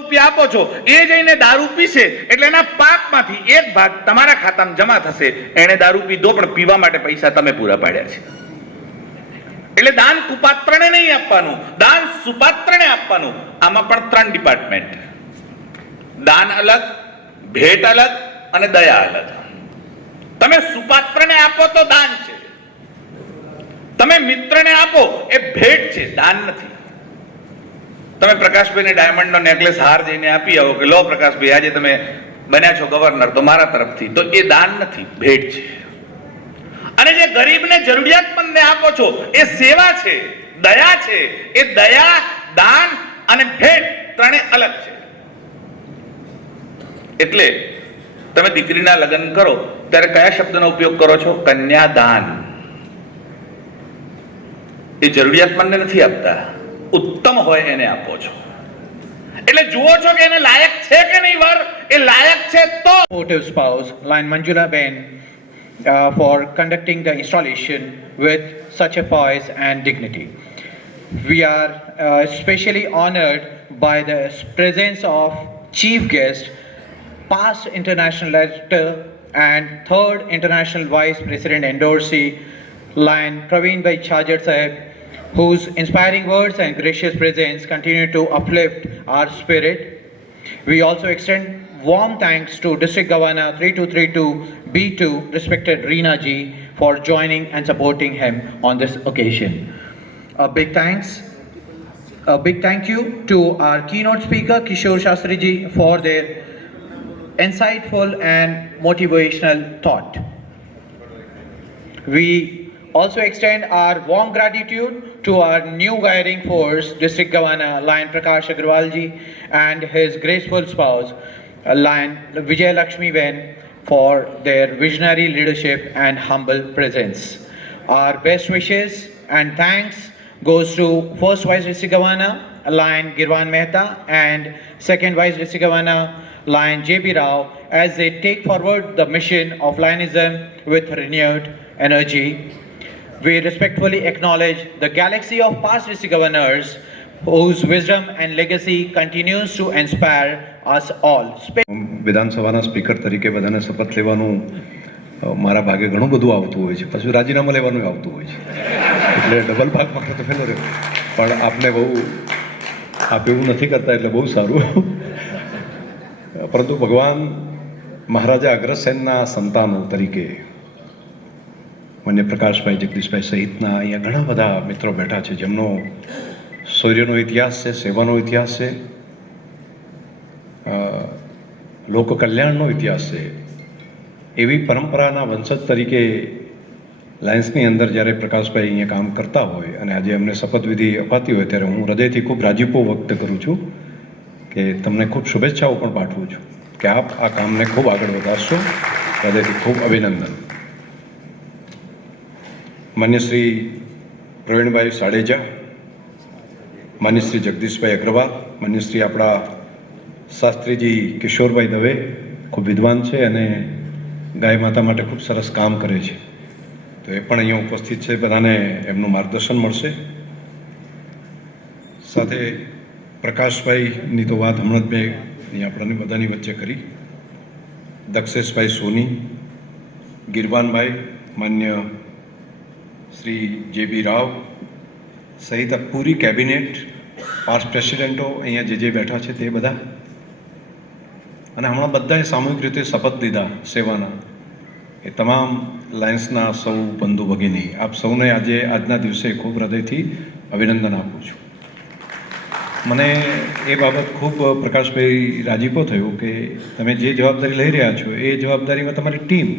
રૂપિયા આપો છો, એ જઈને દારૂ પીશે એટલે એના પાકમાંથી એક ભાગ તમારા ખાતામાં જમા થશે. એને દારૂ પીધો પણ પીવા માટે પૈસા તમે પૂરા પાડ્યા છે. એટલે દાન કુપાત્રને નહીં આપવાનું, દાન સુપાત્રને આપવાનું. આમાં પણ 3 ડિપાર્ટમેન્ટ: દાન અલગ, ભેટ અલગ અને દયા અલગ. તમે સુપાત્રને આપો તો દાન છે, તમે મિત્રને આપો એ ભેટ છે, દાન નથી. તમે પ્રકાશભાઈને ડાયમંડનો નેકલેસ હાર જઈને આપી આવો કે લો પ્રકાશભાઈ આજે તમે બન્યા છો ગવર્નર તો મારા તરફથી, તો એ દાન નથી, ભેટ છે. અને જે ગરીબને જરૂરિયાતમંદને આપો છો એ સેવા છે, દયા છે. એ દયા, દાન અને ભેટ ત્રણે અલગ છે. એટલે તમે દીકરીના લગ્ન કરો ત્યારે કયા શબ્દનો ઉપયોગ કરો છો? કન્યાદાન. એ જરૂરિયાતમંદને નથી આપતા, ઉત્તમ હોય એને આપો છો. એટલે જુઓ છો કે એને લાયક છે કે નહીં વર, એ લાયક છે તો. Supportive spouse, Lion Manjula Ben, for conducting the installation with such a poise and dignity. We are especially honored by the presence of chief guest, past international director and third international vice president endorsee, Lion Praveen Bhai Chhajar Sahib, whose inspiring words and gracious presence continue to uplift our spirit. We also extend warm thanks to District Governor 3232 B2, respected Reena ji, for joining and supporting him on this occasion. A big thank you to our keynote speaker Kishore Shastri ji for their insightful and motivational thought. We also extend our warm gratitude to our new guiding force, District Governor Lion Prakash Agrawal ji, and his graceful spouse, Lion Vijay Lakshmi Ben, for their visionary leadership and humble presence. Our best wishes and thanks goes to first Vice District Governor Lion Girwan Mehta and second Vice District Governor Lion JB Rao as they take forward the mission of Lionism with renewed energy. We respectfully acknowledge the galaxy of past district governors whose wisdom and legacy continues to inspire us all. વિધાનસભાના speaker તરીકે બધાને શપથ લેવાનું મારા ભાગે ઘણું બધું આવતું હોય છે, પછી રાજીનામું લેવાનું આવતું હોય છે, એટલે ડબલ ભાગ મારે તો પહેલો રહ્યો. પણ આપને બહુ આપ એવું નથી કરતા એટલે બહુ સારું. પરંતુ ભગવાન મહારાજા અગ્રસેનના સંતાનો તરીકે માન્ય પ્રકાશભાઈ, જગદીશભાઈ સહિતના અહીંયા ઘણા બધા મિત્રો બેઠા છે જેમનો શૌર્યનો ઇતિહાસ છે, સેવાનો ઇતિહાસ છે, લોક કલ્યાણનો ઇતિહાસ છે. એવી પરંપરાના વંશજ તરીકે લાયન્સની અંદર જ્યારે પ્રકાશભાઈ અહીંયા કામ કરતા હોય અને આજે અમને શપથવિધિ અપાતી હોય ત્યારે હું હૃદયથી ખૂબ રાજીપો વ્યક્ત કરું છું કે તમને ખૂબ શુભેચ્છાઓ પણ પાઠવું છું કે આપ આ કામને ખૂબ આગળ વધારશો. હૃદયથી ખૂબ અભિનંદન. માન્ય શ્રી પ્રવીણભાઈ સાડેજા, માન્ય શ્રી જગદીશભાઈ અગ્રવાલ, માન્ય શ્રી આપણા શાસ્ત્રીજી કિશોરભાઈ દવે ખૂબ વિદ્વાન છે અને ગાય માતા માટે ખૂબ સરસ કામ કરે છે, તો એ પણ અહીંયા ઉપસ્થિત છે. બધાને એમનું માર્ગદર્શન મળશે. સાથે પ્રકાશભાઈની તો વાત હમણાં જ મેં અહીં આપણાની બધાની વચ્ચે કરી. દક્ષેશભાઈ સોની, ગિરવાનભાઈ, માન્ય શ્રી JB રાવ સહિત આ પૂરી કેબિનેટ, પાસ્ટ પ્રેસિડેન્ટો અહીંયા જે બેઠા છે તે બધા, અને હમણાં બધાએ સામૂહિક રીતે શપથ લીધા સેવાના, એ તમામ લાયન્સના સૌ બંધુ ભગીની, આપ સૌને આજના દિવસે ખૂબ હૃદયથી અભિનંદન આપું છું. મને એ બાબત ખૂબ પ્રકાશભાઈ રાજીપો થયો કે તમે જે જવાબદારી લઈ રહ્યા છો એ જવાબદારીમાં તમારી ટીમ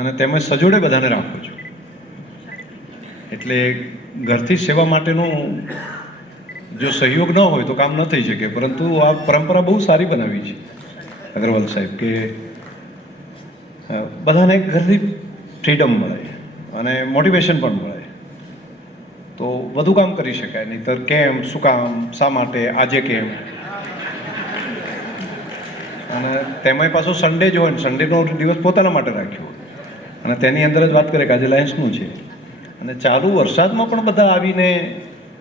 અને તેમજ સજોડે બધાને રાખો છો. એટલે ઘરથી સેવા માટેનું જો સહયોગ ન હોય તો કામ ન થઈ શકે. પરંતુ આ પરંપરા બહુ સારી બનાવી છે અગ્રવાલ સાહેબ કે બધાને ઘરની ફ્રીડમ મળે અને મોટિવેશન પણ મળે તો વધુ કામ કરી શકાય. નહીંતર કેમ, શું કામ, શા માટે, આજે કેમ, અને તેમાંય પાછો સન્ડે જ હોય ને સન્ડેનો દિવસ પોતાના માટે રાખ્યો અને તેની અંદર જ વાત કરે કે આજે લાયન્સનું છે. અને ચાલુ વરસાદમાં પણ બધા આવીને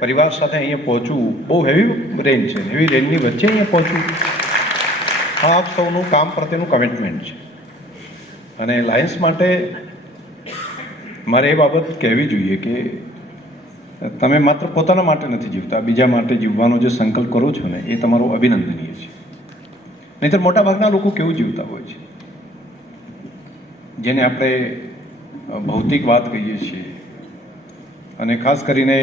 પરિવાર સાથે અહીંયા પહોંચવું બહુ હેવી રેન્જ છે. હેવી રેન્જની વચ્ચે અહીંયા પહોંચવું આ આપ સૌનું કામ પ્રત્યેનું કમિટમેન્ટ છે. અને લાયન્સ માટે મારે એ બાબત કહેવી જોઈએ કે તમે માત્ર પોતાના માટે નથી જીવતા, બીજા માટે જીવવાનો જે સંકલ્પ કરો છો ને એ તમારો અભિનંદનીય છે. નહીંતર મોટાભાગના લોકો કેવું જીવતા હોય છે, જેને આપણે ભૌતિક વાત કહીએ છીએ, અને ખાસ કરીને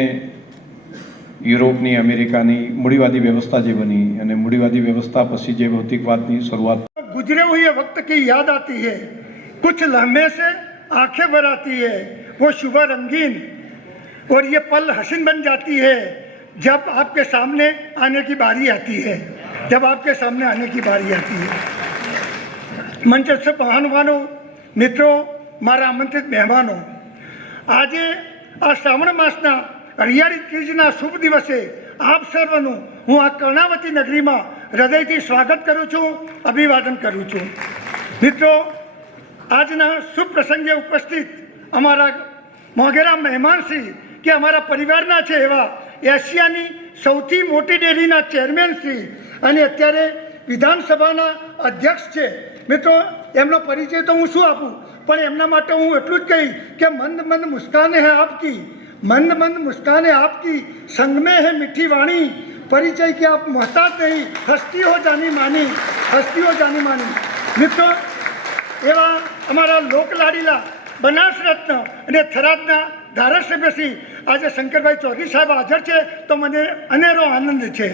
યુરોપની, અમેરિકાની મૂડીવાદી વ્યवस्था જે બની અને મૂડીવાदी વ્યवस्था પછી જે ભૌતિકવાદની શરૂઆત गुजरे हुए वक्त की याद आती है, कुछ लम्हे से आंखें भर आती है, वो सुबह रंगीन और ये पल हसीन बन जाती है जब आपके सामने आने की बारी आती है, जब आपके सामने आने की बारी आती है. મંચસ્થ મહાનુભાવો, મિત્રો, મારા આમંત્રિત મહેમાનો, આજે આ શ્રાવણ માસના હરિયાળી ત્રીજના શુભ દિવસે આપ સર્વનું હું આ કર્ણાવતી નગરીમાં હૃદયથી સ્વાગત કરું છું, અભિવાદન કરું છું. મિત્રો, આજના શુભ પ્રસંગે ઉપસ્થિત અમારા મોંઘેરા મહેમાનશ્રી કે અમારા પરિવારના છે એવા એશિયાની સૌથી મોટી ડેરીના ચેરમેનશ્રી અને અત્યારે વિધાનસભાના અધ્યક્ષ છે. મિત્રો, એમનો પરિચય તો હું શું આપું, પણ એમના માટે હું એટલું જ કહીશ કે મંદ મંદ મુસ્કાન હે આપકી, મંદ મંદ મુસ્કાન હે આપકી, સંગ में है मीठी वाणी, परिचय की आप मोहताज नहीं, हस्ती हो जानी मानी, हस्ती हो जानी मानी. મિત્રો, એવા અમારા લોકલાડીલા બનાસ રત્ન અને થરાદના ધારાસભ્ય શ્રી આજે શંકરભાઈ ચૌધરી સાહેબ હાજર છે તો મને અનેરો આનંદ છે.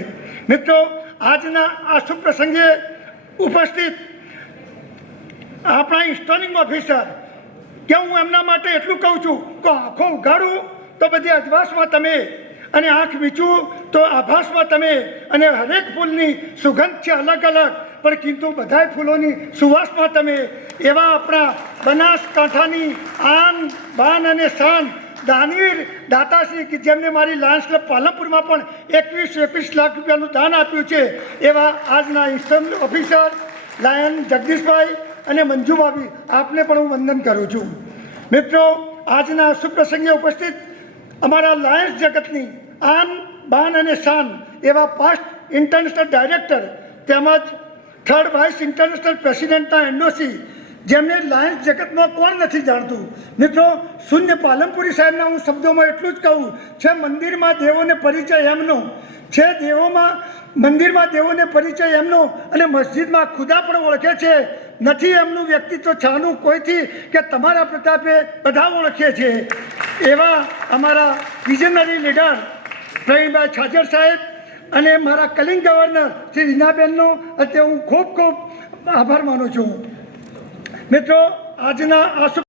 મિત્રો, આજના આ શુભ પ્રસંગે ઉપસ્થિત આપણા ઇન્સ્ટોલિંગ ઓફિસર કે હું એમના માટે એટલું કહું છું કે આંખો ઉઘાડું તો બધી અજવાસમાં તમે, અને આંખ મીચું તો આભાસમાં તમે, અને હરેક ફૂલની સુગંધ છે અલગ અલગ પણ કિંતુ બધાય ફૂલોની સુવાસમાં તમે. એવા આપણા બનાસકાંઠાની આન બાન અને શાન દાનવીર દાતાશ્રી કે જેમને મારી લાયન્સ ક્લબ પાલનપુરમાં પણ 21 લાખ રૂપિયાનું દાન આપ્યું છે, એવા આજના ઇન્સ્ટન્ટ ઓફિસર લાયન જગદીશભાઈ અને મંજુભાભી, આપને પણ હું વંદન કરું છું. મિત્રો, આજના શુભ પ્રસંગે ઉપસ્થિત અમારા લાયન્સ જગતની આન બાન અને શાન એવા પાસ્ટ ઇન્ટરનેશનલ ડાયરેક્ટર તેમજ થર્ડ વાઇસ ઇન્ટરનેશનલ પ્રેસિડેન્ટના એન્ડોસી, જેમને લાયન્સ જગતમાં કોણ નથી જાણતું. મિત્રો, શૂન્ય પાલનપુરી સાહેબના હું શબ્દોમાં એટલું જ કહું છે, મંદિરમાં દેવોને પરિચય એમનો છે, મંદિરમાં દેવોને પરિચય એમનો, અને મસ્જિદમાં ખુદા પણ ઓળખે છે. નથી એમનું વ્યક્તિત્વ છાનું કોઈથી કે તમારા પ્રતાપે બધા ઓળખે છે. એવા અમારા વિઝનરી લીડર પ્રવીણભાઈ છાજર સાહેબ અને મારા કલિંગ ગવર્નર શ્રી રીનાબેનનો અત્યારે હું ખૂબ ખૂબ આભાર માનું છું. મિત્રો, આજના આ